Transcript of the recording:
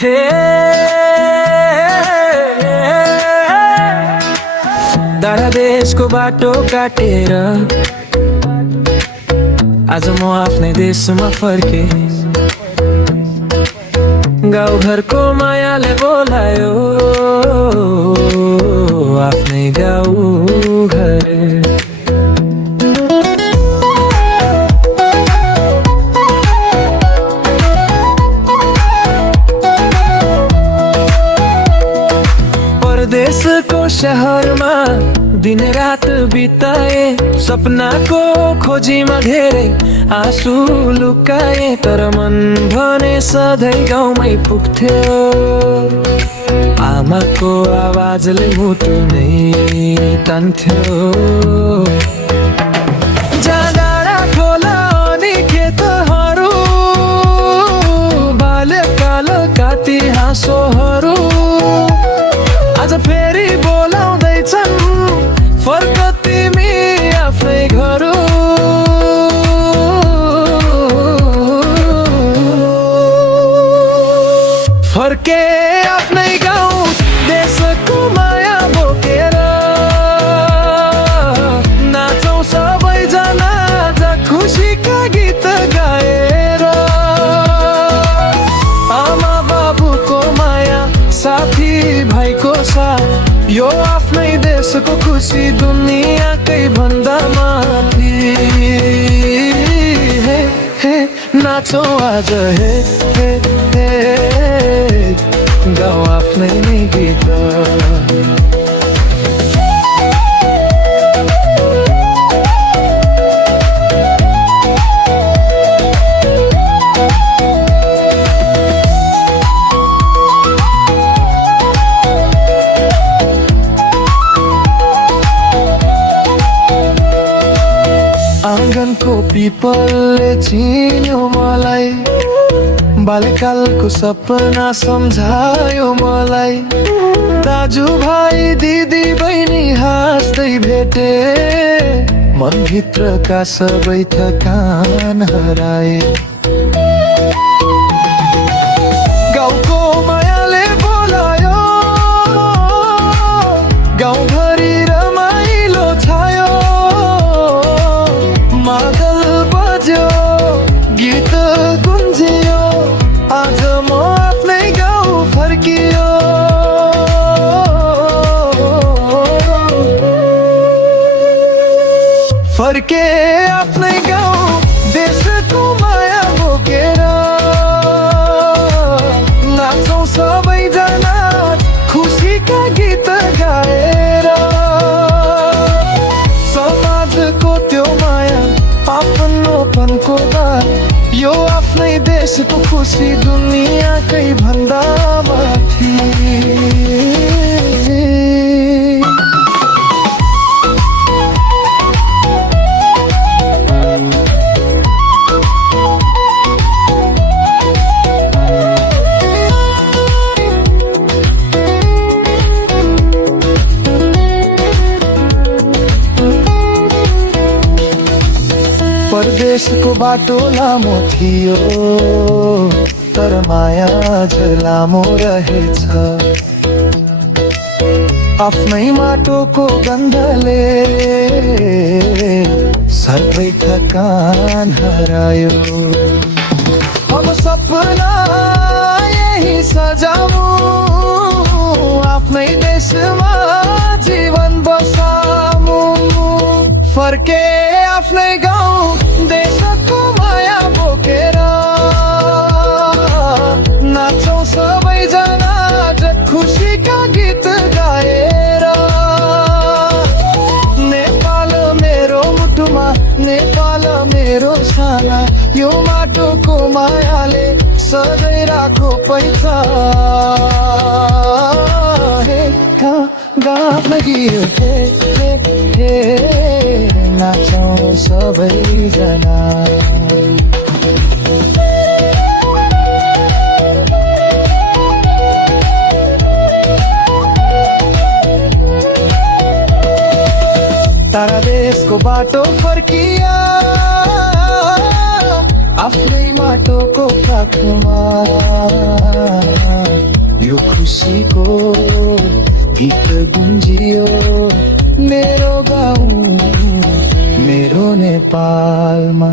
हे तारा देशको बाटो काटेर आज म आफ्नै देशमा फर्के। गाउँघरको मायाले बोलायो आफ्नै गाउँ घर। परदेशको शहरमा दिन रात बिताए, सपनाको खोजीमा धेरै आँसु लुकाए, तर मन भने सधैँ गाउँमै पुग्थ्यो। आमाको आवाजले मुटु नै तान्थ्यो। जहाँ डाँडा खोला अनि खेतहरू, बाल्यकालका ती हाँसोहरू आज फेरि बोलाउँदैछन्, फर्क तिमी आफ्नै घर। फर्के आफ्नै गाउँ देशको माया बोकेर, नाचौँ सबैजना खुसीका गीत गाएर। आमा बाबुको माया, साथी भाइको साथ, यो आफ्नै देशको खुसी दुनियाँकै भन्दा माथि। हे हे नाचौँ आज हे हे हे, गाउँ आफ्नै नै गीत। आँगनको पिपलले चिन्यो मलाई, बाल्यकालको सपना सम्झायो मलाई। दाजुभाइ दिदी बहिनी हाँस्दै भेटे, मनभित्रका सबै थकान हराए। गाउँको मायाले बोलायो, गाउँभरि रमाइलो छायो। मादल बज्यो, गीत गुन्जियो, आज म आफ्नै गाउँ फर्कियो। फर्के आफ्नै गाउँ देशको माया बोकेर, नाचौँ सबैजना खुसीका गीत गाएर। समाजको त्यो माया, आफ्नोपनको बात, यो आफ्नै देशको खुसी दुनियाँकै भन्दा माथि। परदेशको बाटो लामो थियो, तर माया अझ लामो रहेछ। आफ्नै माटोको गन्धले सबै थकान हरायो। अब सपना यही सजाऊँ, आफ्नै देशमा जीवन बसाऊँ। फर्के आफ्नै गाउँ देशको माया बोकेर, नाचौँ सबैजना खुसीका गीत गाएर। नेपाल मेरो मुटुमा, नेपाल मेरो साना, यो माटोको मायाले सधैँ राखो पहिचान। हे गाउँ गीत हे हे हे, नाचौँ सबैजना। तारा देशको बाटो फर्किया, आफ्नै माटोको काखमा। गीत गुन्जियो मेरो गाउँ मेरो नेपालमा।